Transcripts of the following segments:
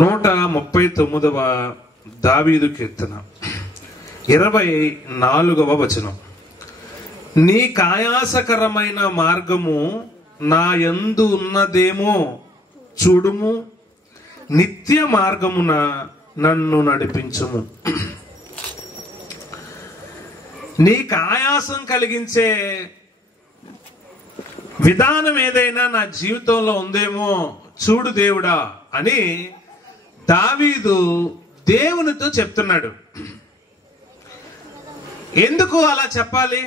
139వ దావీదు కీర్తన 24వ వచనం. నీ కాయాసకరమైన మార్గము నా యందు ఉన్నదేమో చూడుము, నిత్య మార్గమున నన్ను నడిపించుము. నీకు ఆయాసం కలిగించే విధానం ఏదైనా నా జీవితంలో ఉందేమో చూడు దేవుడా అని దావీదు దేవునితో చెప్తున్నాడు. ఎందుకు అలా చెప్పాలి?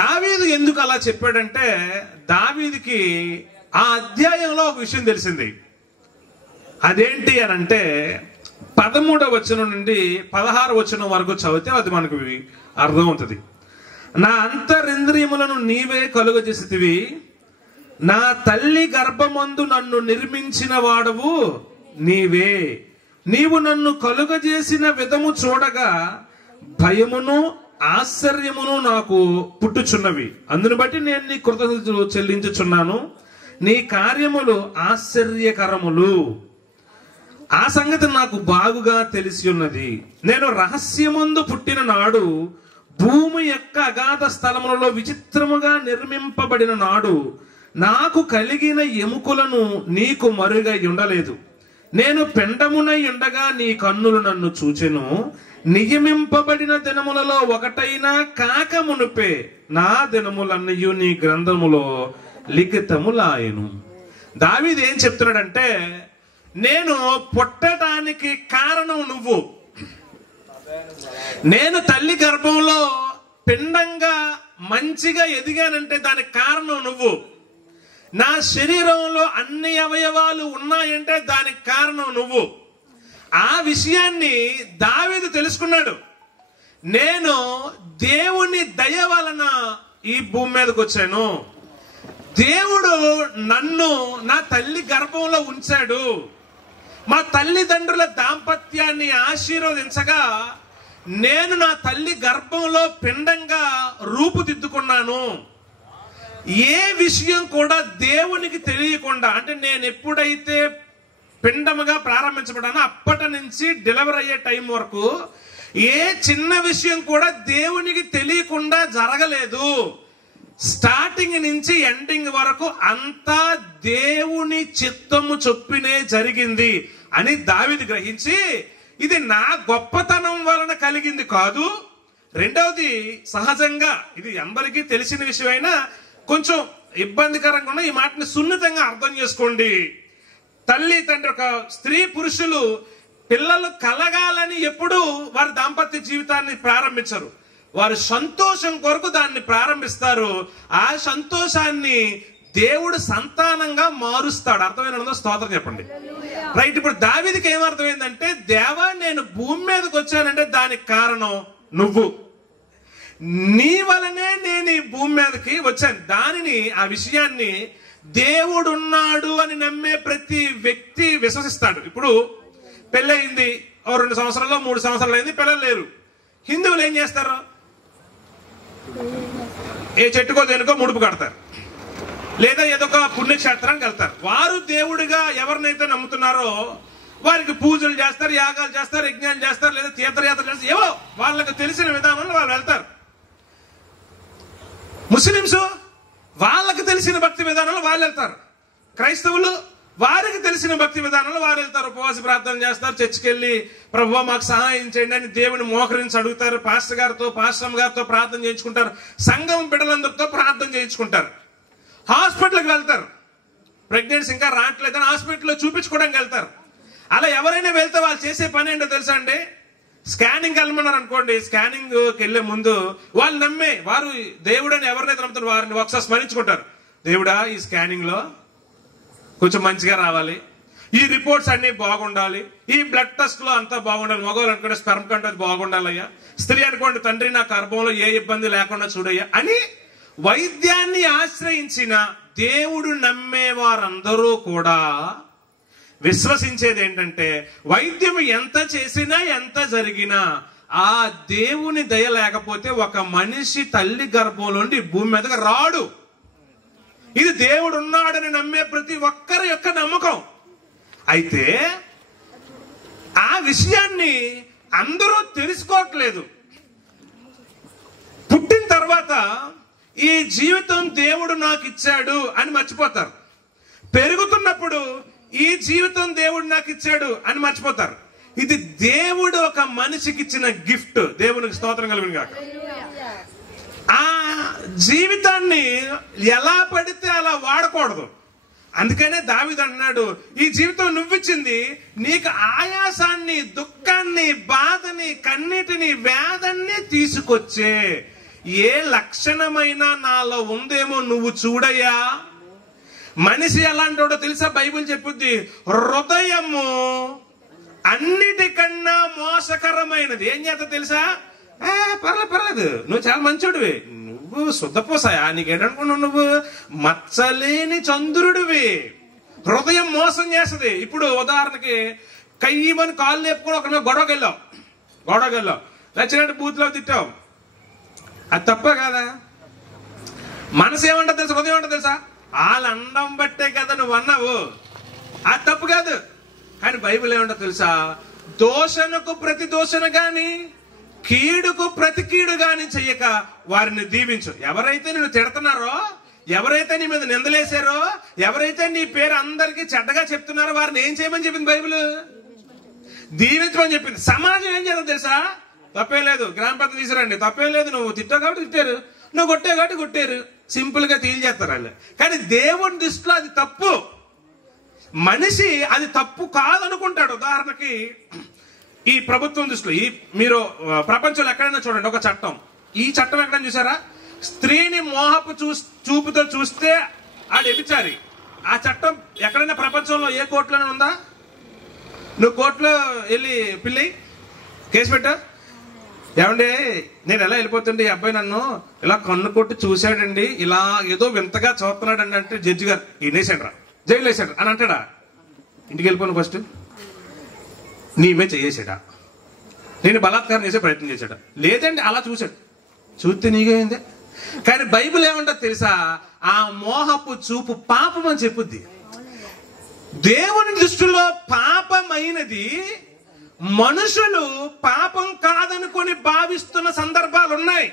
దావీదు ఎందుకు అలా చెప్పాడంటే, దావీదుకి ఆ అధ్యాయంలో ఒక విషయం తెలిసింది. అదేంటి అని అంటే 13వ వచనం నుండి 16వ వచనం వరకు చదివితే అది మనకు అర్థమవుతుంది. నా అంతరింద్రియములను నీవే కలుగజేసితివి, నా తల్లి గర్భమందు నన్ను నిర్మించిన వాడవు నీవే. నీవు నన్ను కలుగజేసిన విధము చూడగా భయమును ఆశ్చర్యమును నాకు పుట్టుచున్నవి. అందును బట్టి నేను నీ కృతజ్ఞతలు చెల్లించుచున్నాను. నీ కార్యములు ఆశ్చర్యకరములు. ఆ సంగతి నాకు బాగుగా తెలిసి ఉన్నది. నేను రహస్యమందు పుట్టిన నాడు, భూమి యొక్క అగాధ స్థలములలో విచిత్రముగా నిర్మింపబడిన నాడు, నాకు కలిగిన ఎముకలను నీకు మరుగై ఉండలేదు. నేను పెండమునై ఉండగా నీ కన్నులు నన్ను చూచెను. నియమింపబడిన దినములలో ఒకటైనా కాక మునుపే నా దినములన్నయు నీ గ్రంథములో లిఖితములాయెను. దావీదు ఏం చెప్తున్నాడంటే, నేను పుట్టడానికి కారణం నువ్వు. నేను తల్లి గర్భంలో పిండంగా మంచిగా ఎదిగానంటే దానికి కారణం నువ్వు. నా శరీరంలో అన్ని అవయవాలు ఉన్నాయంటే దానికి కారణం నువ్వు. ఆ విషయాన్ని దావీదు తెలుసుకున్నాడు. నేను దేవుని దయ వలన ఈ భూమి మీదకి వచ్చాను. దేవుడు నన్ను నా తల్లి గర్భంలో ఉంచాడు. మా తల్లిదండ్రుల దాంపత్యాన్ని ఆశీర్వదించగా నేను నా తల్లి గర్భంలో పిండంగా రూపుదిద్దుకున్నాను. ఏ విషయం కూడా దేవునికి తెలియకుండా, అంటే నేను ఎప్పుడైతే పిండముగా ప్రారంభించబడానో అప్పటి నుంచి డెలివరీ అయ్యే టైం వరకు ఏ చిన్న విషయం కూడా దేవునికి తెలియకుండా జరగలేదు. స్టార్టింగ్ నుంచి ఎండింగ్ వరకు అంతా దేవుని చిత్తము చొప్పునే జరిగింది అని దావీదు గ్రహించి, ఇది నా గొప్పతనం వలన కలిగింది కాదు. రెండవది, సహజంగా ఇది అందరికీ తెలిసిన విషయమైనా కొంచెం ఇబ్బందికరంగా ఉన్న ఈ మాటని సున్నితంగా అర్థం చేసుకోండి. తల్లి తండ్రి, ఒక స్త్రీ పురుషులు పిల్లలు కలగాలని ఎప్పుడు వారి దాంపత్య జీవితాన్ని ప్రారంభించరు. వారు సంతోషం కొరకు దాన్ని ప్రారంభిస్తారు. ఆ సంతోషాన్ని దేవుడు సంతానంగా మారుస్తాడు. అర్థమైనా? స్తోత్రం చెప్పండి. రైట్. ఇప్పుడు దావీదుకి ఏమర్థమైందంటే, దేవా నేను భూమి మీదకి వచ్చానంటే దానికి కారణం నువ్వు. నీ వలనే నేను ఈ భూమి మీదకి వచ్చాను. దానిని, ఆ విషయాన్ని దేవుడున్నాడు అని నమ్మే ప్రతి వ్యక్తి విశ్వసిస్తాడు. ఇప్పుడు పెళ్ళయింది, 2 సంవత్సరాలు 3 సంవత్సరాలు అయింది, పిల్లలు లేరు. హిందువులు ఏం చేస్తారు? ఏ చెట్టుకో దేనికో ముడుపు కడతారు, లేదా ఏదో ఒక పుణ్యక్షేత్రానికి వెళ్తారు. వారు దేవుడిగా ఎవరినైతే నమ్ముతున్నారో వారికి పూజలు చేస్తారు, యాగాలు చేస్తారు, యజ్ఞాలు చేస్తారు, లేదా తీర్థయాత్రలు చేస్తారు. ఏవో వాళ్ళకి తెలిసిన విధానంలో వాళ్ళు వెళ్తారు. ముస్లింస్ వాళ్ళకి తెలిసిన భక్తి విధానంలో వాళ్ళు వెళ్తారు. క్రైస్తవులు వారికి తెలిసిన భక్తి విధానంలో వారు వెళ్తారు. ఉపవాస ప్రార్థన చేస్తారు, చర్చికి వెళ్ళి ప్రభువా మాకు సహాయం చేయండి అని దేవుని మోకరించి అడుగుతారు. పాస్టర్ గారితో, పాస్టర్ గారితో ప్రార్థన చేయించుకుంటారు. సంఘం బిడ్డలందరితో ప్రార్థన చేయించుకుంటారు. హాస్పిటల్కి వెళ్తారు. ప్రెగ్నెన్సీ ఇంకా రావట్లేదని హాస్పిటల్లో చూపించుకోవడానికి వెళ్తారు. అలా ఎవరైనా వెళ్తే వాళ్ళు చేసే పని ఏంటో తెలుసా అండి? స్కానింగ్ వెళ్ళమన్నారు అనుకోండి, స్కానింగ్కి వెళ్లే ముందు వాళ్ళు నమ్మే, వారు దేవుడని ఎవరినైతే నమ్ముతారు వారిని ఒకసారి స్మరించుకుంటారు. దేవుడా, ఈ స్కానింగ్ లో కొంచెం మంచిగా రావాలి, ఈ రిపోర్ట్స్ అన్ని బాగుండాలి, ఈ బ్లడ్ టెస్ట్ లో అంతా బాగుండాలి, మగవాళ్ళు అనుకుంటే స్పెర్మ్ కంటే అది బాగుండాలయ్యా, స్త్రీ అనుకోండి తండ్రి నా గర్భంలో ఏ ఇబ్బంది లేకుండా చూడయ్యా అని వైద్యాన్ని ఆశ్రయించిన దేవుడు నమ్మే వారందరూ కూడా విశ్వసించేది ఏంటంటే, వైద్యం ఎంత చేసినా ఎంత జరిగినా ఆ దేవుని దయ లేకపోతే ఒక మనిషి తల్లి గర్భంలోండి భూమి మీదకి రాడు. ఇది దేవుడు ఉన్నాడని నమ్మే ప్రతి ఒక్కరి యొక్క నమ్మకం. అయితే ఆ విషయాన్ని అందరూ తెలుసుకోవట్లేదు. పుట్టిన తర్వాత ఈ జీవితం దేవుడు నాకు ఇచ్చాడు అని మర్చిపోతారు. పెరుగుతున్నప్పుడు ఈ జీవితం దేవుడు నాకు ఇచ్చాడు అని మర్చిపోతారు. ఇది దేవుడు ఒక మనిషికి ఇచ్చిన గిఫ్ట్. దేవునికి స్తోత్రం కలుగును గాక. ఆ జీవితాన్ని ఎలా పడితే అలా వాడకూడదు. అందుకనే దావీదు అన్నాడు, ఈ జీవితం నువ్విచ్చింది, నీకు ఆయాసాన్ని, దుఃఖాన్ని, బాధని, కన్నీటిని, వేదన్ని తీసుకొచ్చే ఏ లక్షణమైన నాలో ఉందేమో నువ్వు చూడయ్యా. మనిషి ఎలాంటోడో తెలుసా? బైబిల్ చెప్పుద్ది, హృదయము అన్నిటికన్నా మోసకరమైనది. ఏం చేస్తా తెలుసా? పర్లేదు, నువ్వు చాలా మంచోడివి, నువ్వు శుద్ధపోసాయా, నీకేటనుకున్నావు, నువ్వు మచ్చలేని చంద్రుడివి. హృదయం మోసం చేస్తుంది. ఇప్పుడు ఉదాహరణకి కయ్యమని కాళ్ళు లేపుకొని ఒక గొడవకి వెళ్ళావు, నచ్చినట్టు బూత్లో తిట్టావు, అది తప్ప కాదా? మనసు ఏమంటా తెలుసా, హృదయం ఏమంటా తెలుసా? వాళ్ళు అండం బట్టే కదా నువ్వు అన్నావు, అది తప్పు కాదు. కానీ బైబిల్ ఏమంటా తెలుసా? దోషణకు ప్రతి దోషణ గాని, కీడుకు ప్రతి కీడు గాని చెయ్యక వారిని దీవించు. ఎవరైతే నిన్ను తిడుతున్నారో, ఎవరైతే నీ మీద నిందలేశారో, ఎవరైతే నీ పేరు అందరికీ చెడ్డగా చెప్తున్నారో వారిని ఏం చేయమని చెప్పింది బైబిల్? దీవించమని చెప్పింది. సమాజం ఏం చేద్దాం తెలుసా? తప్పే లేదు, గ్రామ పెద్ద తీసుకురండి, తప్పే లేదు, నువ్వు తిట్టావు కాబట్టి తిట్టారు, నువ్వు కొట్టావు కాబట్టి కొట్టారు, సింపుల్ గా తేల్చేస్తారు వాళ్ళు. కానీ దేవుని దృష్టిలో అది తప్పు. మనిషి అది తప్పు కాదనుకుంటాడు. ఉదాహరణకి ఈ ప్రభుత్వం దృష్టిలో, ఈ మీరు ప్రపంచంలో ఎక్కడైనా చూడండి ఒక చట్టం, ఈ చట్టం ఎక్కడైనా చూసారా? స్త్రీని మోహపు చూపుతో చూస్తే ఆడు వ్యభిచారి. ఆ చట్టం ఎక్కడైనా ప్రపంచంలో ఏ కోర్టులోనే ఉందా? నువ్వు కోర్టులో వెళ్ళి పిల్లి కేసు పెట్టా, ఏమండి నేను ఎలా వెళ్ళిపోతుండే, ఈ అబ్బాయి నన్ను ఇలా కన్ను కొట్టి చూశాడండి, ఇలా ఏదో వింతగా చూస్తున్నాడండి అంటే జడ్జి గారు ఈయనేసాడు, జైలు వేసాడు అని అంటాడా? ఇంటికి వెళ్ళిపోను ఫస్ట్, నీమే చేసాడా, నేను బలాత్కారం చేసే ప్రయత్నం చేశాడా? లేదండి, అలా చూశాడు, చూస్తే నీకేంది. కానీ బైబిల్ ఏమంటారు తెలుసా? ఆ మోహపు చూపు పాపం అని చెప్పుద్ది. దేవుని దృష్టిలో పాపమైనది మనుషులు పాపం కాదనుకొని భావిస్తున్న సందర్భాలు ఉన్నాయి.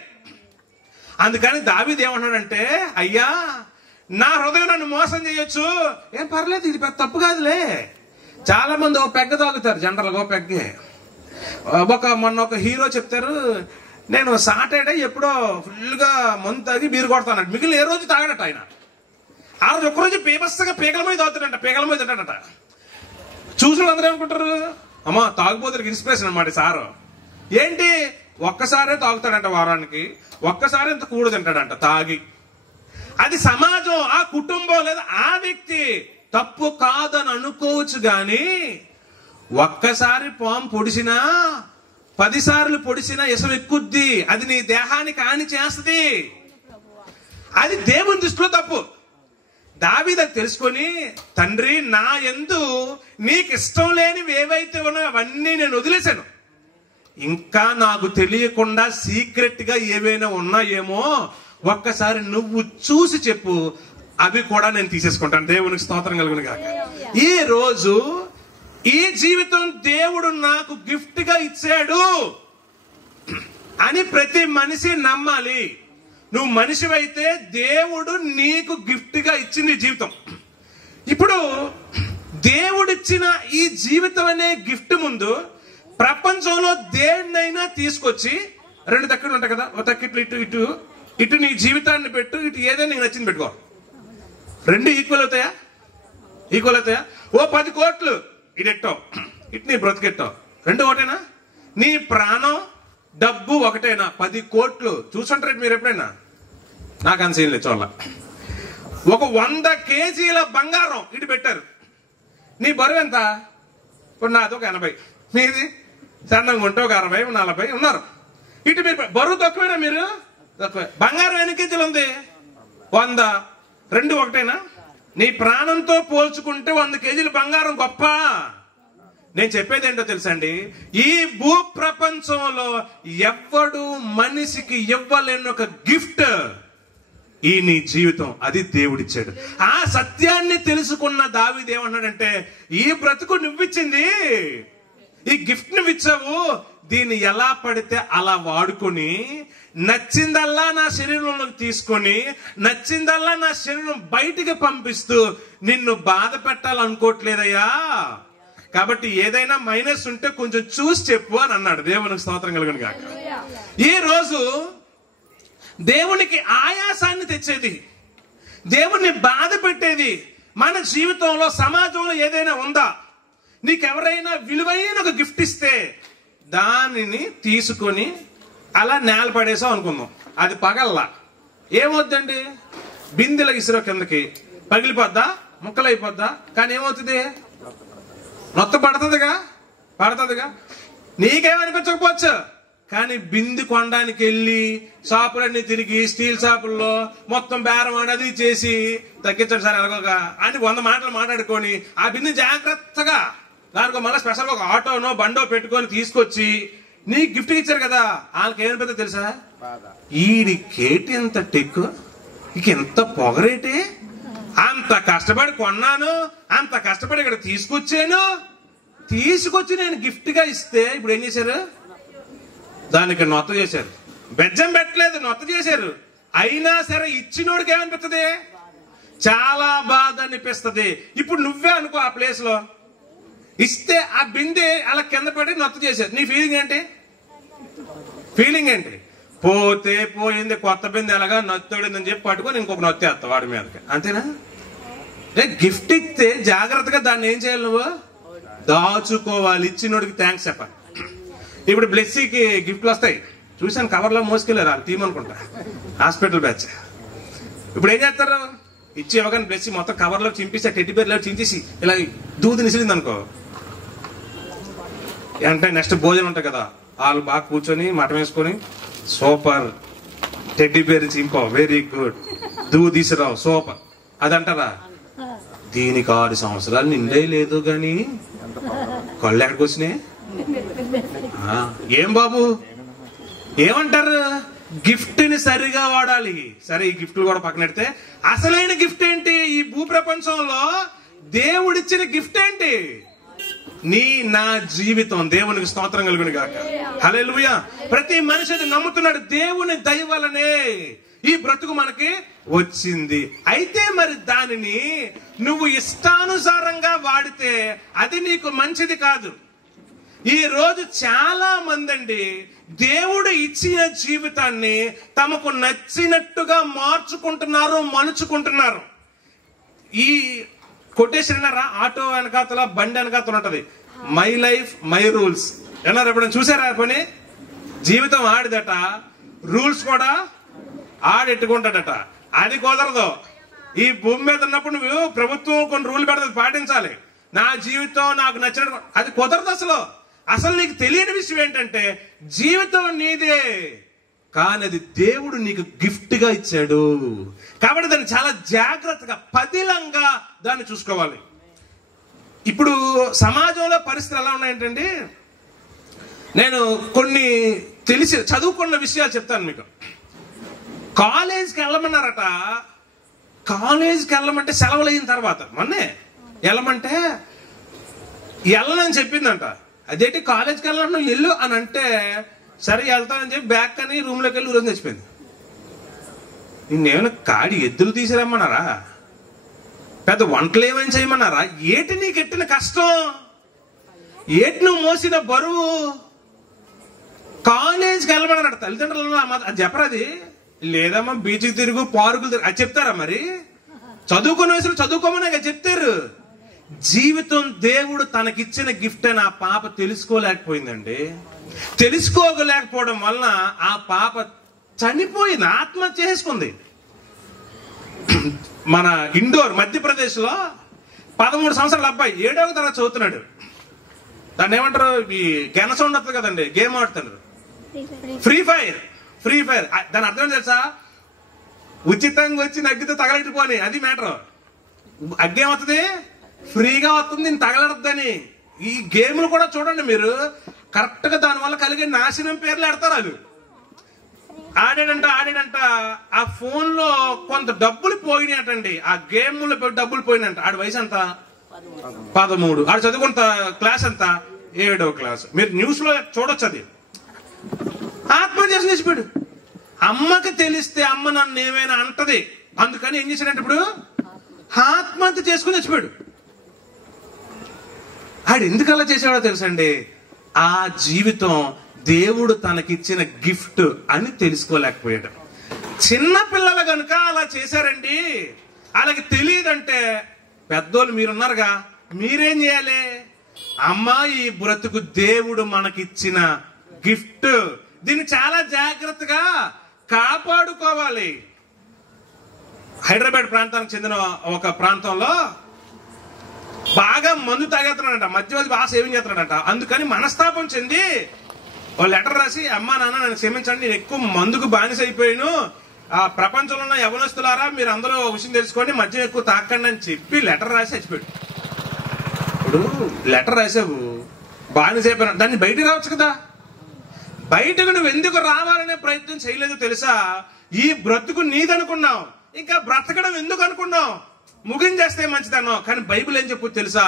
అందుకని దావీదు ఏమంటున్నాడంటే, అయ్యా నా హృదయం నన్ను మోసం చేయొచ్చు, ఏం పర్లేదు, ఇది పెద్ద తప్పు కాదులే. చాలా మంది ఒక పెగ్గ తాగుతారు, జనరల్గా ఒక పెగ్గే. మొన్న ఒక హీరో చెప్తారు, నేను సాటర్డే ఎప్పుడో ఫుల్గా మందు తాగి బీరు కొడతానంట, మిగిలిన ఏ రోజు తాగడట ఆయన. ఆ రోజు ఒక్కరోజు పీపస్తగా పీకల మీద తాగుతాడంట, పీకల మీద తింటాడట. చూసిన అందరూ ఏమనుకుంటారు, అమ్మా తాగుబోతులకు ఇన్స్పిరేషన్ అనమాట సారు. ఏంటి, ఒక్కసారే తాగుతాడంట వారానికి, ఒక్కసారి ఇంత కూడు తింటాడంట తాగి. అది సమాజం, ఆ కుటుంబం లేదా ఆ వ్యక్తి తప్పు కాదని అనుకోవచ్చు. గాని ఒక్కసారి పాము పొడిసినా 10 సార్లు పొడిసినా ఇసం ఎక్కుద్ది, అది నీ దేహానికి హాని చేస్తుంది. అది దేవుని దృష్టిలో తప్పు. దావీదు తెలుసుకొని, తండ్రి నా యందు నీకు ఇష్టం లేనివి ఏవైతే ఉన్నాయో అవన్నీ నేను వదిలేశాను, ఇంకా నాకు తెలియకుండా సీక్రెట్ గా ఏవైనా ఉన్నాయేమో ఒక్కసారి నువ్వు చూసి చెప్పు, అవి కూడా నేను తీసేసుకుంటాను. దేవునికి స్తోత్రం కలుగును గాక. ఈ రోజు ఈ జీవితం దేవుడు నాకు గిఫ్ట్ గా ఇచ్చాడు అని ప్రతి మనిషి నమ్మాలి. నువ్వు మనిషివైతే దేవుడు నీకు గిఫ్ట్ గా ఇచ్చింది జీవితం. ఇప్పుడు దేవుడిచ్చిన ఈ జీవితం అనే గిఫ్ట్ ముందు ప్రపంచంలో దేన్నైనా తీసుకొచ్చి, 2 తక్కిళ్ళు ఉంటాయి కదా, ఒక తక్కిట్లు ఇటు ఇటు ఇటు నీ జీవితాన్ని పెట్టు, ఇటు ఏదైనా నీకు నచ్చింది పెట్టుకో, 2 ఈక్వల్ అవుతాయా? ఈక్వల్ అవుతాయా? ఓ 10 కోట్లు ఇటెట్టావు, ఇటు నీ బ్రతికెట్టావు, 2 ఒకటేనా? నీ ప్రాణం డబ్బు ఒకటేనా? 10 కోట్లు చూసుంటారు మీరు ఎప్పుడైనా? నాకు అనిసేం లేదు చూడాల. ఒక 100 కేజీల బంగారం ఇటు పెట్టారు, నీ బరువు ఎంత? ఇప్పుడు నాది ఒక 80, మీది సన్నంగా ఉంటే ఒక 60, 40 ఉన్నారు. ఇటు మీరు బరువు తక్కువేనా? మీరు తక్కువే. బంగారం ఎన్ని కేజీలు ఉంది? 100. 2 ఒకటేనా? నీ ప్రాణంతో పోల్చుకుంటే 100 కేజీల బంగారం గొప్ప. నేను చెప్పేది ఏంటో తెలుసండి, ఈ భూ ప్రపంచంలో ఎవ్వడు మనిషికి ఇవ్వలేని ఒక గిఫ్ట్ ఈ నీ జీవితం అది దేవుడిచ్చాడు. ఆ సత్యాన్ని తెలుసుకున్న దావీదు ఏమన్నాడంటే, ఈ బ్రతుకు నువ్విచ్చింది, ఈ గిఫ్ట్ నువ్విచ్చావు, దీన్ని ఎలా పడితే అలా వాడుకొని నచ్చిందల్లా నా శరీరంలోకి తీసుకొని నచ్చిందల్లా నా శరీరం బయటికి పంపిస్తూ నిన్ను బాధ పెట్టాలనుకోవట్లేదయ్యా. కాబట్టి ఏదైనా మైనస్ ఉంటే కొంచెం చూసి చెప్పు అని అన్నాడు. దేవునికి స్తోత్రం కలుగును గాక. ఈ రోజు దేవునికి ఆయాసాన్ని తెచ్చేది, దేవుణ్ణి బాధ పెట్టేది మన జీవితంలో సమాజంలో ఏదైనా ఉందా? నీకెవరైనా విలువైన ఒక గిఫ్ట్ ఇస్తే దానిని తీసుకొని అలా నేల పడేసాం అనుకుందాం, అది పగల్లా ఏమవుద్దండి? బిందెల ఇసురో కిందకి పగిలిపోద్దా, ముక్కలైపోద్దా? కానీ ఏమవుతుంది? మొత్తం పడుతుందిగా. నీకేమనిపించకపోవచ్చు, కానీ బింది కొనడానికి వెళ్ళి షాపులన్నీ తిరిగి స్టీల్ షాపుల్లో మొత్తం బేరం అది చేసి తగ్గించండి సార్ ఎలాగోగా అని 100 మాటలు మాట్లాడుకొని ఆ బింది జాగ్రత్తగా దానికి మళ్ళీ స్పెషల్ గా ఒక ఆటోనో బండో పెట్టుకొని తీసుకొచ్చి నీకు గిఫ్ట్ ఇచ్చారు కదా, వాళ్ళకి ఏమనిపిస్తుందో తెలుసా? ఈడి కేటి ఎంత టెక్, ఇక ఎంత పొగరేటి, అంత కష్టపడి కొన్నాను, అంత కష్టపడి ఇక్కడ తీసుకొచ్చి నేను గిఫ్ట్ గా ఇస్తే ఇప్పుడు ఏం చేశారు? దానికి నొత్త చేశారు. బెజ్జం పెట్టలేదు, నొత్త చేశారు. అయినా సరే ఇచ్చినోడికి ఏమనిపిస్తుంది? చాలా బాధ అనిపిస్తుంది. ఇప్పుడు నువ్వే అనుకో ఆ ప్లేస్ లో ఇస్తే ఆ బిందె అలా కింద పడి నొత్త చేశారు, నీ ఫీలింగ్ ఏంటి? పోతే పోయింది, కొత్త బిందె ఎలాగా నొత్తోడిందని చెప్పి పట్టుకొని ఇంకొక నొత్తేస్తావు వాడి మీదకి, అంతేనా? గిఫ్ట్ ఇస్తే జాగ్రత్తగా దాన్ని ఏం చేయాలి? నువ్వు దాచుకోవాలి, ఇచ్చినోడికి థ్యాంక్స్ చెప్పాలి. ఇప్పుడు బ్లెస్సీకి గిఫ్ట్లు వస్తాయి, చూసాను కవర్లో మోసుకెళ్ళారు వాళ్ళు టీం అనుకుంటా, హాస్పిటల్ బ్యాచ్. ఇప్పుడు ఏం చేస్తారు? ఇచ్చి ఇవ్వగానే బ్లెస్సీ మొత్తం కవర్లో చింపేసి టెడ్డి బేర్లో చించేసి ఇలా దూది నిసిరింది అనుకో, అంటే నెక్స్ట్ భోజనం ఉంటాయి కదా, వాళ్ళు బాగా కూర్చొని మటం వేసుకొని సూపర్ టెడ్డి బేర్ చింపావు, వెరీ గుడ్, దూది తీసురావు సూపర్ అదంటారా? దీనికి 6 సంవత్సరాలు నిండే లేదు గాని కళ్ళు ఎక్కడికి వచ్చినాయి? ఏం బాబు ఏమంటారు? గిఫ్ట్ ని సరిగా వాడాలి. సరే, ఈ గిఫ్ట్లు కూడా పక్కన పెడితే అసలైన గిఫ్ట్ ఏంటి? ఈ భూప్రపంచంలో దేవుడిచ్చిన గిఫ్ట్ ఏంటి? నా జీవితం. దేవునికి స్తోత్రం కలుగును గాక. హల్లెలూయా. ప్రతి మనిషి నమ్ముతున్నాడు, దేవుని దయ వలనే ఈ బ్రతుకు మనకి వచ్చింది. అయితే మరి దానిని నువ్వు ఇష్టానుసారంగా వాడితే అది నీకు మంచిది కాదు. ఈ రోజు చాలా మంది అండి దేవుడు ఇచ్చిన జీవితాన్ని తమకు నచ్చినట్టుగా మార్చుకుంటున్నారు, మలుచుకుంటున్నారు. ఈ కొటేషన్ విన్నారా? ఆటో వెనకాతల బండి వెనకాతల ఉంటది, మై లైఫ్ మై రూల్స్. విన్నారా? ఎప్పుడైనా చూసారా? పని జీవితం ఆడిదట, రూల్స్ కూడా ఆడెట్టుకుంటాడట. అది కుదరదు. ఈ భూమి మీద ఉన్నప్పుడు నువ్వు ప్రభుత్వం కొన్ని రూల్ పెడతాది, పాటించాలి. నా జీవితం నాకు నచ్చినట్టు, అది కుదరదు. అసలు నీకు తెలియని విషయం ఏంటంటే జీవితం నీదే, కానీ అది దేవుడు నీకు గిఫ్ట్ గా ఇచ్చాడు. కాబట్టి దాన్ని చాలా జాగ్రత్తగా పదిలంగా దాన్ని చూసుకోవాలి. ఇప్పుడు సమాజంలో పరిస్థితులు ఎలా ఉన్నాయంటే, నేను కొన్ని తెలిసి చదువుకున్న విషయాలు చెప్తాను మీకు. కాలేజ్కి వెళ్ళమన్నారట. కాలేజ్కి వెళ్ళమంటే సెలవులు అయిన తర్వాత మొన్నే వెళ్ళమంటే వెళ్ళనని చెప్పిందంట. అదేంటి కాలేజ్కి వెళ్ళాను వెళ్ళు అని అంటే, సరే వెళ్తానని చెప్పి బ్యాగ్ అని రూమ్లోకి వెళ్ళి రోజు తెచ్చిపోయింది. నిన్నేమైనా కాడి ఎద్దులు తీసిరమ్మన్నారా? పెద్ద వంటలు ఏమైనా చేయమన్నారా? ఏటి నీకు ఎట్టిన కష్టం, ఏటి నువ్వు మోసిన బరువు? కాలేజ్కి వెళ్ళమన్నాడు తల్లిదండ్రులు. అది చెప్పరా? అది లేదమ్మా బీచ్కి తిరుగు, పార్కులు తిరుగు అది చెప్తారా? మరి చదువుకునే వయసులో చదువుకోమని చెప్తారు. జీవితం దేవుడు తనకిచ్చిన గిఫ్ట్ అని ఆ పాప తెలుసుకోలేకపోయిందండి. తెలుసుకోలేకపోవడం వలన ఆ పాప చనిపోయింది, ఆత్మహత్య చేసుకుంది. మన ఇండోర్ మధ్యప్రదేశ్ లో 13 సంవత్సరాల అబ్బాయి 7వ తరగతి చదువుతున్నాడు. దాన్ని ఏమంటారు? ఈ గెన సౌండ్ వస్తుంది కదండి, గేమ్ ఆడుతున్నారు, ఫ్రీ ఫైర్. దాని అర్థం తెలుసా? ఉచితంగా వచ్చి నగ్గితే తగలెట్టుకోని, అది మ్యాటర్. అగ్గేమవుతుంది? ఫ్రీగా వస్తుంది, తగలడద్దని. ఈ గేమ్లు కూడా చూడండి మీరు, కరెక్ట్ గా దానివల్ల కలిగే నాశనం పేర్లు ఆడతారు వాళ్ళు. ఆడాడంట ఆ ఫోన్ లో కొంత డబ్బులు పోయినాయటండి. ఆ గేమ్ లో డబ్బులు పోయినాయంట. ఆడి వయసు ఎంత? 13. ఆడు చదువుకుంట క్లాస్ ఎంత? 7వ క్లాస్. మీరు న్యూస్ లో చూడొచ్చు. అది ఆత్మహత్య చేసి నిలిచిపోయాడు. అమ్మకి తెలిస్తే అమ్మ నన్ను ఏమైనా అంటది, అందుకని ఏం చేశాడంటే ఇప్పుడు ఆత్మహత్య చేసుకుని చచ్చిపోయాడు. ఆడు ఎందుకు అలా చేసాడో తెలుసండి, ఆ జీవితం దేవుడు తనకిచ్చిన గిఫ్ట్ అని తెలుసుకోలేకపోయాడు. చిన్న పిల్లలు కనుక అలా చేశారండి. వాళ్ళకి తెలియదంటే పెద్దోళ్ళు మీరున్నారుగా, మీరేం చేయాలి? అమ్మా, ఈ బ్రతుకు దేవుడు మనకిచ్చిన గిఫ్ట్, దీన్ని చాలా జాగ్రత్తగా కాపాడుకోవాలి. హైదరాబాద్ ప్రాంతానికి చెందిన ఒక ప్రాంతంలో బాగా మందు తాగేస్తున్నాడంట, మధ్యవర్తి బాగా సేవింగ్ చేస్తున్నాడంట. అందుకని మనస్తాపం చెంది ఓ లెటర్ రాసి, అమ్మా నాన్న నన్ను క్షమించండి, నేను ఎక్కువ మందుకు బానిస అయిపోయాను, ఆ ప్రపంచంలో ఉన్న యవనస్తులారా మీరు అందరూ విషయం తెలుసుకోండి, మద్యం ఎక్కువ తాకండి అని చెప్పి లెటర్ రాసి చచ్చిపోయాడు. ఇప్పుడు లెటర్ రాసావు, బానిస అయిపోయినా, దాన్ని బయటకు రావచ్చు కదా. బయటకు నువ్వు ఎందుకు రావాలనే ప్రయత్నం చేయలేదు తెలుసా? ఈ బ్రతుకు నీదనుకున్నావు, ఇంకా బ్రతకడం ఎందుకు అనుకున్నావు? ముగించేస్తే మంచిదన్నావు. కానీ బైబిల్ ఏం చెప్పు తెలుసా?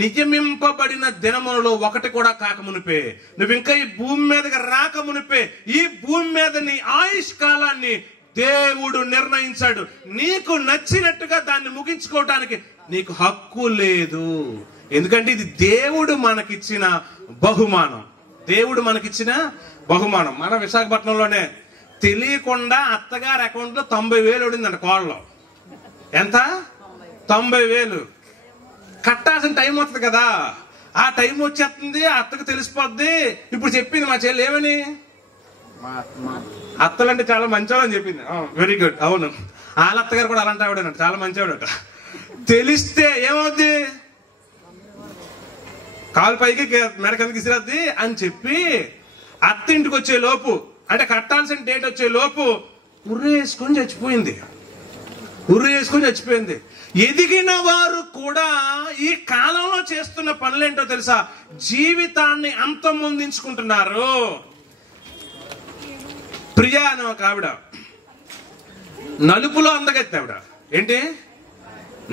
నియమింపబడిన దినములలో ఒకటి కూడా కాకమునిపే, నువ్వు ఇంకా ఈ భూమి మీదకి రాకమునిపే, ఈ భూమి మీద నీ ఆయుష్ కాలాన్ని దేవుడు నిర్ణయించాడు. నీకు నచ్చినట్టుగా దాన్ని ముగించుకోవటానికి నీకు హక్కు లేదు. ఎందుకంటే ఇది దేవుడు మనకిచ్చిన బహుమానం. దేవుడు మనకిచ్చిన బహుమానం. మన విశాఖపట్నంలోనే తెలియకుండా అత్తగారి అకౌంట్ లో 90,000 ఓడిందంట కోళ్ళలో. ఎంత? 90,000. కట్టాల్సిన టైం వస్తుంది కదా, ఆ టైం వచ్చేస్తుంది, అత్తకు తెలిసిపోద్ది. ఇప్పుడు చెప్పింది మా చెల్లి ఏమని, అత్తలంటే చాలా మంచివాడు అని చెప్పింది. Very good. అవును, వాళ్ళ అత్తగారు కూడా అలాంటి ఆవిడనట, చాలా మంచివాడట. తెలిస్తే ఏమవుద్ది? కాలు పైకి మెడ కిందకి ఇసిరద్ది అని చెప్పి అత్త ఇంటికి వచ్చే లోపు, అంటే కట్టాల్సిన డేట్ వచ్చే లోపు ఉర్రేసుకొని చచ్చిపోయింది. ఎదిగిన వారు కూడా ఈ కాలంలో చేస్తున్న పనులేంటో తెలుసా? జీవితాన్ని అంతమొందించుకుంటున్నారు. ప్రియా అని ఒక ఆవిడ నలుపులో అందగెత్తి, ఆవిడ ఏంటి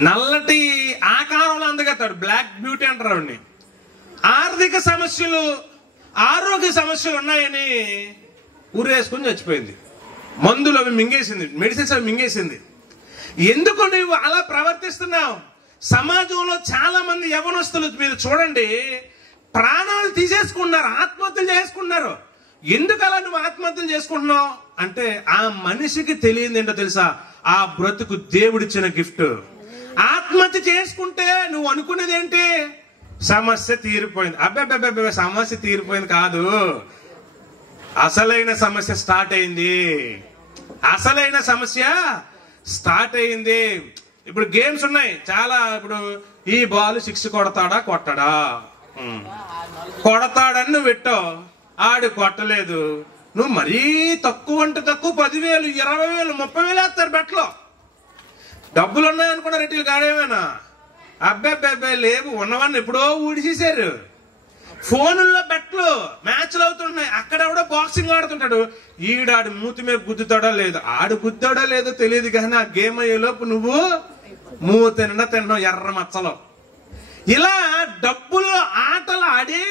నల్లటి ఆకారంలో అందగెత్తాడు, బ్లాక్ బ్యూటీ అంటారు ఆవిడ్ని. ఆర్థిక సమస్యలు, ఆరోగ్య సమస్యలు ఉన్నాయని ఊరేసుకుని చచ్చిపోయింది. మందులు అవి మింగేసింది, మెడిసిన్స్ అవి మింగేసింది. ఎందుకు నువ్వు అలా ప్రవర్తిస్తున్నావు? సమాజంలో చాలా మంది యవనస్తులు మీరు చూడండి, ప్రాణాలు తీసేసుకున్నారు, ఆత్మహత్యలు చేసుకున్నారు. ఎందుకు అలా నువ్వు ఆత్మహత్యలు చేసుకుంటున్నావు అంటే, ఆ మనిషికి తెలియదు ఏంటో తెలుసా? ఆ బ్రతుకు దేవుడిచ్చిన గిఫ్ట్. ఆత్మహత్య చేసుకుంటే నువ్వు అనుకునేది ఏంటి? సమస్య తీరిపోయింది. అబ్బే, సమస్య తీరిపోయింది కాదు, అసలైన సమస్య స్టార్ట్ అయింది. అసలైన సమస్య స్టార్ట్ అయింది. ఇప్పుడు గేమ్స్ ఉన్నాయి చాలా. ఇప్పుడు ఈ బాల్ 6 కొడతాడా కొట్టడా? కొడతాడని నువ్వు పెట్టావు, ఆడు కొట్టలేదు. నువ్వు మరీ తక్కువ అంటే తక్కువ 10,000, 20,000, 30,000 వేస్తారు బెట్లో. డబ్బులు ఉన్నాయనుకున్నా రెట్టిలు కాడేమైనా? అబ్బాయి లేవు, ఉన్నవాడిని ఎప్పుడో ఊడిచేశారు. ఫోనుల్లో బెట్లు, మ్యాచ్లు అవుతున్నాయి. అక్కడెవడో బాక్సింగ్ ఆడుతుంటాడు, ఈడాడు మూతి మీద గుద్దుతాడో లేదు, ఆడు గుద్దాడో లేదో తెలియదు. కానీ ఆ గేమ్ అయ్యేలోపు నువ్వు మూతి నిండా తింటావు ఎర్ర మచ్చలో. ఇలా డబ్బులు ఆటలు ఆడి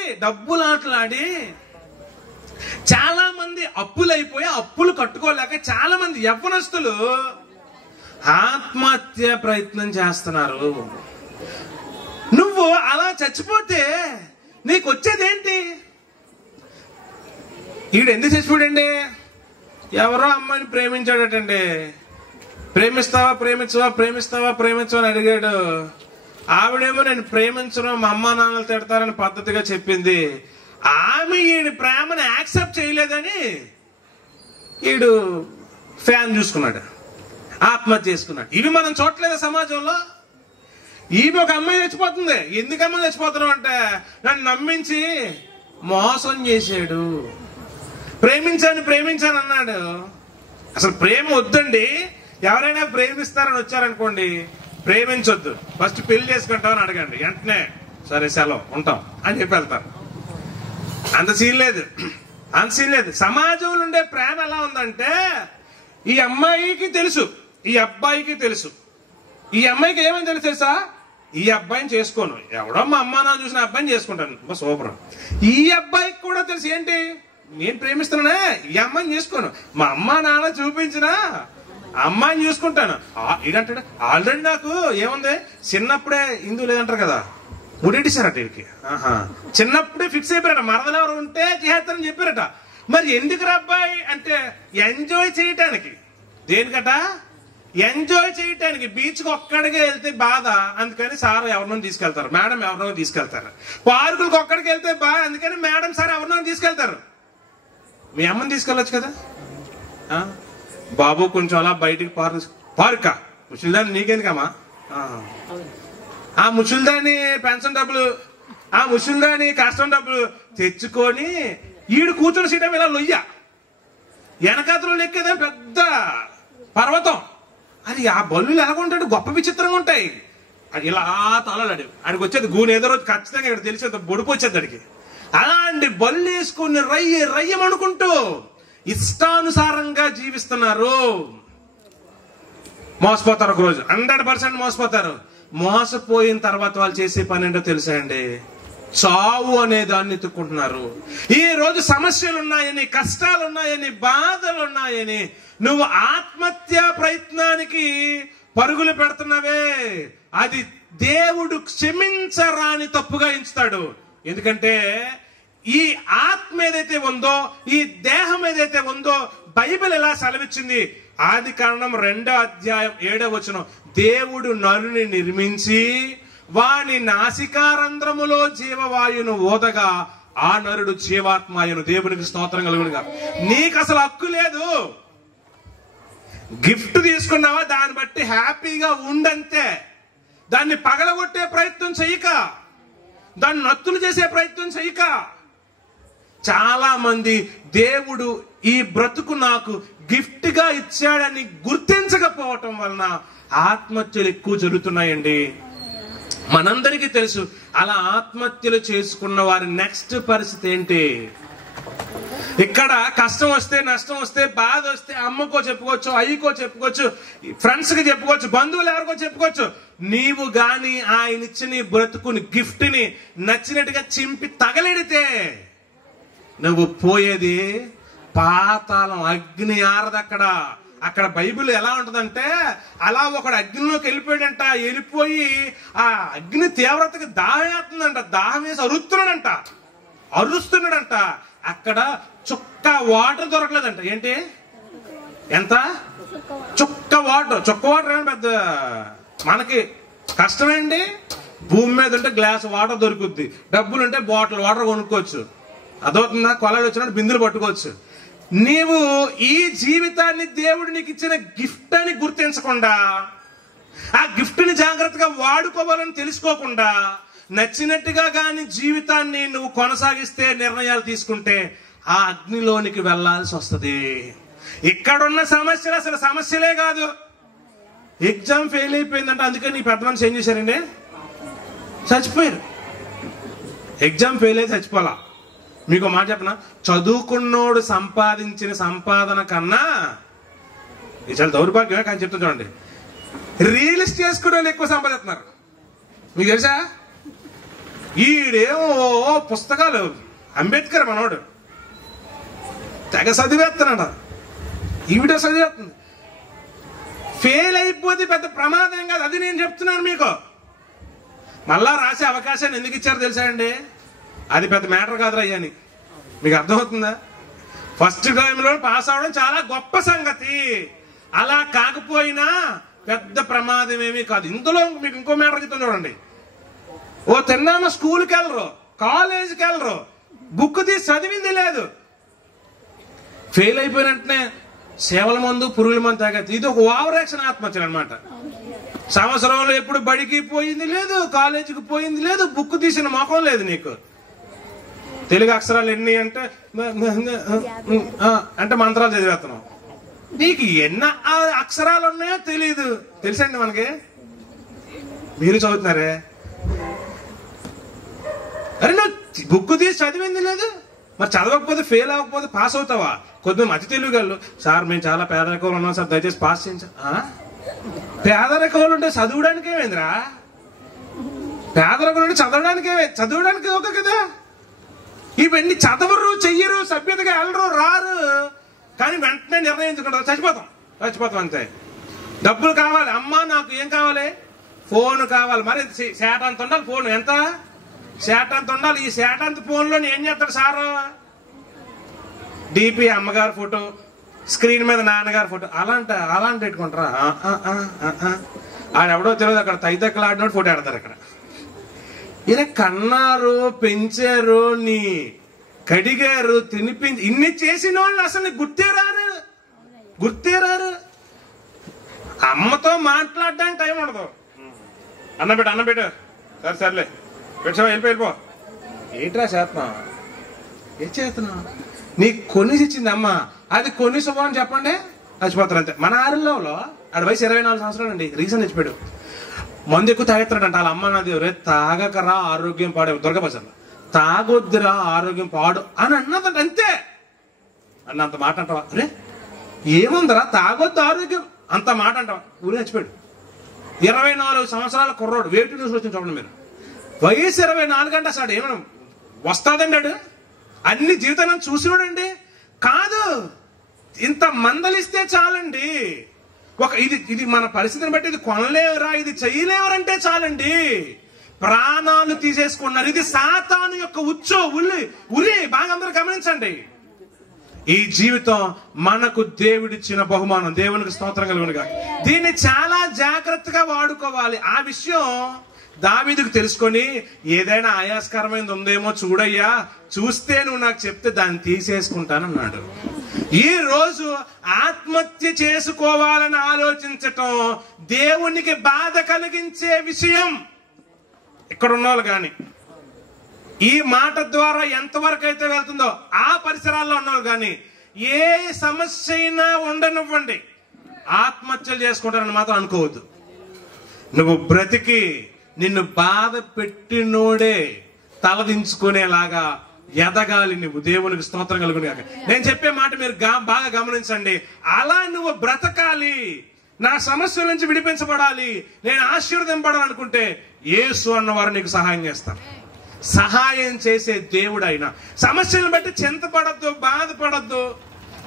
చాలా మంది అప్పులైపోయి, అప్పులు కట్టుకోలేక చాలా మంది యవ్వనస్తులు ఆత్మహత్య ప్రయత్నం చేస్తున్నారు. నువ్వు అలా చచ్చిపోతే నీకు వచ్చేదేంటి? ఈడు ఎందుకు చచ్చిపోడండి? ఎవరో అమ్మాయిని ప్రేమించాడటండి. ప్రేమిస్తావా అని అడిగాడు. ఆవిడేమో నేను ప్రేమించను, మా అమ్మా నాన్నలు తిడతారని పద్ధతిగా చెప్పింది. ఆమె ఈడి ప్రేమను యాక్సెప్ట్ చేయలేదని ఈడు ఫ్యాన్ చూసుకున్నాడు, ఆత్మహత్య చేసుకున్నాడు. ఇవి మనం చూడలేదా సమాజంలో? ఈమె ఒక అమ్మాయి చచ్చిపోతుంది. ఎందుకు అమ్మాయి చచ్చిపోతున్నావు అంటే, నన్ను నమ్మించి మోసం చేశాడు, ప్రేమించాను అన్నాడు. అసలు ప్రేమ వద్దండి. ఎవరైనా ప్రేమిస్తారని వచ్చారనుకోండి, ప్రేమించొద్దు, ఫస్ట్ పెళ్లి చేసుకుంటామని అడగండి. వెంటనే సరే సెలవు ఉంటాం అని చెప్పి వెళ్తారు. అంత సీన్ లేదు. అంత సీన్ లేదు. సమాజంలో ఉండే ప్రేమ ఎలా ఉందంటే, ఈ అమ్మాయికి తెలుసు, ఈ అబ్బాయికి తెలుసు. ఈ అమ్మాయికి ఏమని తెలుసా, ఈ అబ్బాయిని చేసుకోను, ఎవడో మా అమ్మ నాన్న చూసిన అబ్బాయిని చేసుకుంటాను, సూపర్. ఈ అబ్బాయికి కూడా తెలుసు, ఏంటి, నేను ప్రేమిస్తున్నానే ఈ అమ్మాయిని చేసుకోను, మా అమ్మ నాన్న చూపించిన అమ్మాయిని చూసుకుంటాను. ఇదంటాడు, ఆల్రెడీ నాకు ఏముంది, చిన్నప్పుడే హిందూ లేదంటారు కదా, ముడేటిసారట వీరికి. చిన్నప్పుడే ఫిక్స్ అయిపోయారట, మరదలు ఎవరు ఉంటే చేస్తారని చెప్పారట. మరి ఎందుకు అబ్బాయి అంటే, ఎంజాయ్ చేయటానికి. దేనికట, ఎంజాయ్ చేయటానికి. బీచ్కి ఒక్కడికే వెళ్తే బాధ, అందుకని సార్ ఎవరినో తీసుకెళ్తారు, మేడం ఎవరినో తీసుకెళ్తారు. పార్కులకు ఒక్కడికి వెళ్తే బాధ, అందుకని మేడం సార్ ఎవరినో తీసుకెళ్తారు. మీ అమ్మని తీసుకెళ్ళొచ్చు కదా. బాబు కొంచెం అలా బయటికి పార్కా, ముసలిదాన్ని నీకెందుకమ్మా, ఆ ముసలిదాని పెన్షన్ డబ్బులు, ఆ ముసలిదాని కష్టం డబ్బులు తెచ్చుకొని ఈడు కూర్చొని సీటం ఇలా లొయ్య, వెనకాతలో లెక్కేదా పెద్ద పర్వతం. అది ఆ బల్లులు ఎలాగుంటాడు, గొప్ప విచిత్రంగా ఉంటాయి. అది ఇలా తలలాడు, ఆడికి వచ్చేది గూనె ఏదో రోజు ఖచ్చితంగా ఇక్కడ తెలిసేది, బొడుపు వచ్చేది అడిగి. అలాంటి బల్లు వేసుకుని రయ్యమనుకుంటూ ఇష్టానుసారంగా జీవిస్తున్నారు. మోసపోతారు, ఒక రోజు 100% మోసపోతారు. మోసపోయిన తర్వాత వాళ్ళు చేసే పని ఏంటో తెలుసా అండి, చావు అనే దాన్ని ఎత్తుకుంటున్నారు. ఈ రోజు సమస్యలు ఉన్నాయని, కష్టాలు ఉన్నాయని, బాధలు ఉన్నాయని నువ్వు ఆత్మహత్యా ప్రయత్నానికి పరుగులు పెడుతున్నావే, అది దేవుడు క్షమించరాని తప్పుగా ఎంచుతాడు. ఎందుకంటే ఈ ఆత్మ ఏదైతే ఉందో, ఈ దేహం ఏదైతే ఉందో, బైబిల్ ఎలా సెలవిచ్చింది, ఆదికాండం 2వ అధ్యాయం 7వ వచనం, దేవుడు నరుని నిర్మించి వాని నాసికారంధ్రములో జీవవాయును ఓదగా ఆ నరుడు జీవాత్మాయను. దేవునికి స్తోత్రం కలుగునుగా. నీకు అసలు హక్కు లేదు. గిఫ్ట్ తీసుకున్నావా, దాన్ని బట్టి హ్యాపీగా ఉండంతే. దాన్ని పగలగొట్టే ప్రయత్నం చెయ్యక, దాన్ని నత్తులు చేసే ప్రయత్నం చెయ్యక. చాలా మంది దేవుడు ఈ బ్రతుకు నాకు గిఫ్ట్ గా ఇచ్చాడని గుర్తించకపోవటం వలన ఆత్మహత్యలు ఎక్కువ జరుగుతున్నాయండి. మనందరికీ తెలుసు, అలా ఆత్మహత్యలు చేసుకున్న వారి నెక్స్ట్ పరిస్థితి ఏంటి. ఇక్కడ కష్టం వస్తే, నష్టం వస్తే, బాధ వస్తే అమ్మకో చెప్పుకోవచ్చు, అయ్యకో చెప్పుకోవచ్చు, ఫ్రెండ్స్ కి చెప్పుకోవచ్చు, బంధువులు ఎవరికో చెప్పుకోవచ్చు. నీవు గాని ఆయన ఇచ్చిన బ్రతుకుని, గిఫ్ట్ ని నచ్చినట్టుగా చింపి తగలెడితే నువ్వు పోయేది పాతాళం, అగ్ని ఆరదు అక్కడ. అక్కడ బైబిల్ ఎలా ఉంటదంటే, అలా ఒకడు అగ్నిలోకి వెళ్ళిపోయాడంట, వెళ్ళిపోయి ఆ అగ్ని తీవ్రతకి దాహేస్తుందంట, దాహం వేసి అరుస్తున్నాడంట. అక్కడ చుక్క వాటర్ దొరకలేదంట. ఏంటి, ఎంత చుక్క వాటర్ ఏమో పెద్ద మనకి కష్టమేంటి. భూమి మీద ఉంటే గ్లాస్ వాటర్ దొరుకుద్ది, డబ్బులు ఉంటే బాటిల్ వాటర్ కొనుక్కోవచ్చు, అదవుతుందా, కొలాడు వచ్చినట్టు బిందులు పట్టుకోవచ్చు. నీవు ఈ జీవితాన్ని దేవుడు నీకు ఇచ్చిన గిఫ్ట్ అని గుర్తించకుండా, ఆ గిఫ్ట్ ని జాగ్రత్తగా వాడుకోవాలని తెలుసుకోకుండా, నచ్చినట్టుగా గాని జీవితాన్ని నువ్వు కొనసాగిస్తే, నిర్ణయాలు తీసుకుంటే ఆ అగ్నిలోనికి వెళ్లాల్సి వస్తుంది. ఇక్కడున్న సమస్యలు అసలు సమస్యలే కాదు. ఎగ్జామ్ ఫెయిల్ అయిపోయిందంటే అందుకని నీ పెద్ద మనిషి ఏం చేశారండి, చచ్చిపోయారు. ఎగ్జామ్ ఫెయిల్ అయి చచ్చిపోలా. మీకు మాట చెప్పనా, చదువుకున్నోడు సంపాదించిన సంపాదన కన్నా, ఇది చాలా దౌర్భాగ్యమే కానీ చెప్తా చూడండి, రియలిస్ట్ చేసుకునే వాళ్ళు ఎక్కువ సంపాదిస్తున్నారు. మీకు తెలుసా, ఈడేమో పుస్తకాలు, అంబేద్కర్ మనోడు తెగ చదివేస్తున్నాడ, ఈవిడ చదివేస్తుంది. ఫెయిల్ అయిపోతే పెద్ద ప్రమాదం కాదు, అది నేను చెప్తున్నాను మీకు. మళ్ళా రాసే అవకాశాన్ని ఎందుకు ఇచ్చారో తెలుసా అండి, అది పెద్ద మ్యాటర్ కాదురా అయ్యని. మీకు అర్థమవుతుందా? ఫస్ట్ టైంలో పాస్ అవడం చాలా గొప్ప సంగతి. అలా కాకపోయినా పెద్ద ప్రమాదం ఏమీ కాదు. ఇందులో మీకు ఇంకో మ్యాటర్ చెప్తాను చూడండి. ఓ తిన్నామ స్కూల్కి వెళ్ళరు, కాలేజీకి వెళ్ళరు, బుక్ తీసి చదివింది లేదు, ఫెయిల్ అయిపోయిన వెంటనే సేవల మందు, పురుగుల మందు తాగేది. ఇది ఒక ఓవర్ యాక్షన్ ఆత్మహత్యలు అనమాట. సంవత్సరంలో ఎప్పుడు బడికి పోయింది లేదు, కాలేజీకి పోయింది లేదు, బుక్ తీసిన మొఖం లేదు నీకు. తెలుగు అక్షరాలు ఎన్ని అంటే మంత్రాలు చదివేస్తున్నావు. నీకు ఎన్ని అక్షరాలు ఉన్నాయో తెలియదు. తెలుసండి మనకి, మీరు చదువుతున్నారే. అరే నువ్వు బుక్ తీసి చదివింది లేదు, మరి చదవకపోతే ఫెయిల్ అవ్వకపోతే పాస్ అవుతావా? కొద్దిమంది అతి తెలివిగాళ్ళు, సార్ మేము చాలా పేదరికంలో ఉన్నాం సార్, దయచేసి పాస్ చేయించా. పేదరికంలో ఉంటే చదవడానికి ఏమైందిరా? పేదరికంలో ఉంటే చదవడానికి ఓకే కదా. ఇవన్నీ చదవరు, చెయ్యరు, సభ్యతగా వెళ్ళరు, రారు, కానీ వెంటనే నిర్ణయించుకుంటారు చచ్చిపోతాం అంతే. డబ్బులు కావాలి, అమ్మా నాకు ఏం కావాలి, ఫోన్ కావాలి. మరి శాటంత ఉండాలి ఫోన్, ఎంత శాటంత ఉండాలి. ఈ శాటంత ఫోన్లో ఏం చేస్తాడు సారు? డిపి అమ్మగారు ఫోటో, స్క్రీన్ మీద నాన్నగారు ఫోటో, అలాంటి పెట్టుకుంటారా? ఆడెవడో తెలియదు, అక్కడ తైతక్కలాడినోడు ఫోటో పెడతారు. ఇక్కడ ఈయన కన్నారు, పెంచారు, నీ కడిగారు, తినిపించి ఇన్ని చేసిన వాళ్ళు అసలు గుర్తే రారు. అమ్మతో మాట్లాడడానికి టైం ఉండదు. అన్నం పెట్టు సర్లే పెట్టావా, వెళ్ళిపో. ఏంట్రా చేస్తున్నావు? ఏం చేస్తున్నావు? నీకు కొనిసి ఇచ్చింది అమ్మ, అది కొన్ని శుభం అని చెప్పండి, చచ్చిపోతారు అంతే. మన ఆరులో ఆడ వయసు 24 సంవత్సరాలు అండి, రీసెంట్ చచ్చిపోయాడు. మందు ఎక్కువ తాగెత్తాడంట. వాళ్ళ అమ్మ నాది, రే తాగకరా ఆరోగ్యం పాడు, దుర్గపసలు తాగొద్దురా ఆరోగ్యం పాడు అని అన్నదంట. అంతే అన్నంత మాట అంటావా? రే ఏముందరా తాగొద్దు ఆరోగ్యం, అంత మాట అంటావా? ఊరే చచ్చిపోయాడు. 24 సంవత్సరాల కుర్రోడు. వేటు న్యూస్ వచ్చింది చూడండి మీరు. వయసు 24 అంటే అసలు ఏమైనా వస్తాదండి అడు? అన్ని జీవితాలను చూసివాడండి కాదు. ఇంత మందలిస్తే చాలండి. ఇది మన పరిస్థితిని బట్టి ఇది కొనలేవరా, ఇది చేయలేవరంటే చాలండి, ప్రాణాలు తీసేసుకున్నారు. ఇది సాతాను యొక్క ఉరి. బాగా అందరూ గమనించండి. ఈ జీవితం మనకు దేవుడిచ్చిన బహుమానం. దేవునికి స్తోత్రం కలుగునుగా. దీన్ని చాలా జాగ్రత్తగా వాడుకోవాలి. ఆ విషయం దావీదుకు తెలుసుకొని, ఏదైనా ఆయాస్కరమైనది ఉందేమో చూడయ్యా, చూస్తే నువ్వు నాకు చెప్తే దాన్ని తీసేసుకుంటానన్నాడు. ఈ రోజు ఆత్మహత్య చేసుకోవాలని ఆలోచించటం దేవునికి బాధ కలిగించే విషయం. ఇక్కడ ఉన్నవాళ్ళు కానీ ఈ మాట ద్వారా ఎంతవరకు అయితే వెళ్తుందో ఆ పరిసరాల్లో ఉన్నవాళ్ళు కానీ ఏ సమస్య అయినా ఉండనివ్వండి, ఆత్మహత్యలు చేసుకుంటారని మాత్రం అనుకోవద్దు. నువ్వు బ్రతికి నిన్ను బాధ పెట్టినోడే తలదించుకునేలాగా ఎదగాలి నువ్వు. దేవునికి స్తోత్రం కలుగును గాక. నేను చెప్పే మాట మీరు బాగా గమనించండి. అలా నువ్వు బ్రతకాలి, నా సమస్యల నుంచి విడిపించబడాలి, నేను ఆశీర్వదింపడాలనుకుంటే యేసు అన్నవారు నీకు సహాయం చేస్తారు. సహాయం చేసే దేవుడు ఆయన. సమస్యలను బట్టి చింతపడద్దు, బాధపడద్దు,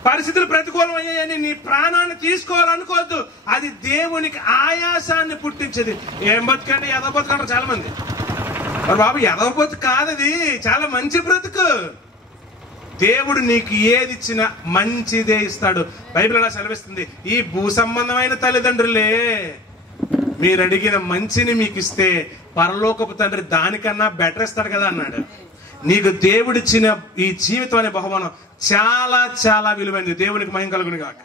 పరిస్థితులు ప్రతికూలం అయ్యాయని నీ ప్రాణాన్ని తీసుకోవాలనుకోవద్దు. అది దేవునికి ఆయాసాన్ని పుట్టించేది. ఏం బతుకండి, ఎదవ బతుకంటారు చాలా మంది. మరి బాబు ఎదవ బతుకు కాదది, చాలా మంచి బ్రతుకు. దేవుడు నీకు ఏది ఇచ్చినా మంచిదే ఇస్తాడు. బైబిల్ అలా సెలవిస్తుంది, ఈ భూ సంబంధమైన తల్లిదండ్రులే మీరు అడిగిన మంచిని మీకు ఇస్తే పరలోకపు తండ్రి దానికన్నా బెటర్ ఇస్తాడు కదా అన్నాడు. నీకు దేవుడిచ్చిన ఈ జీవితం అనే బహుమానం చాలా చాలా విలువైనది. దేవునికి మహిమ కలుగును గాక.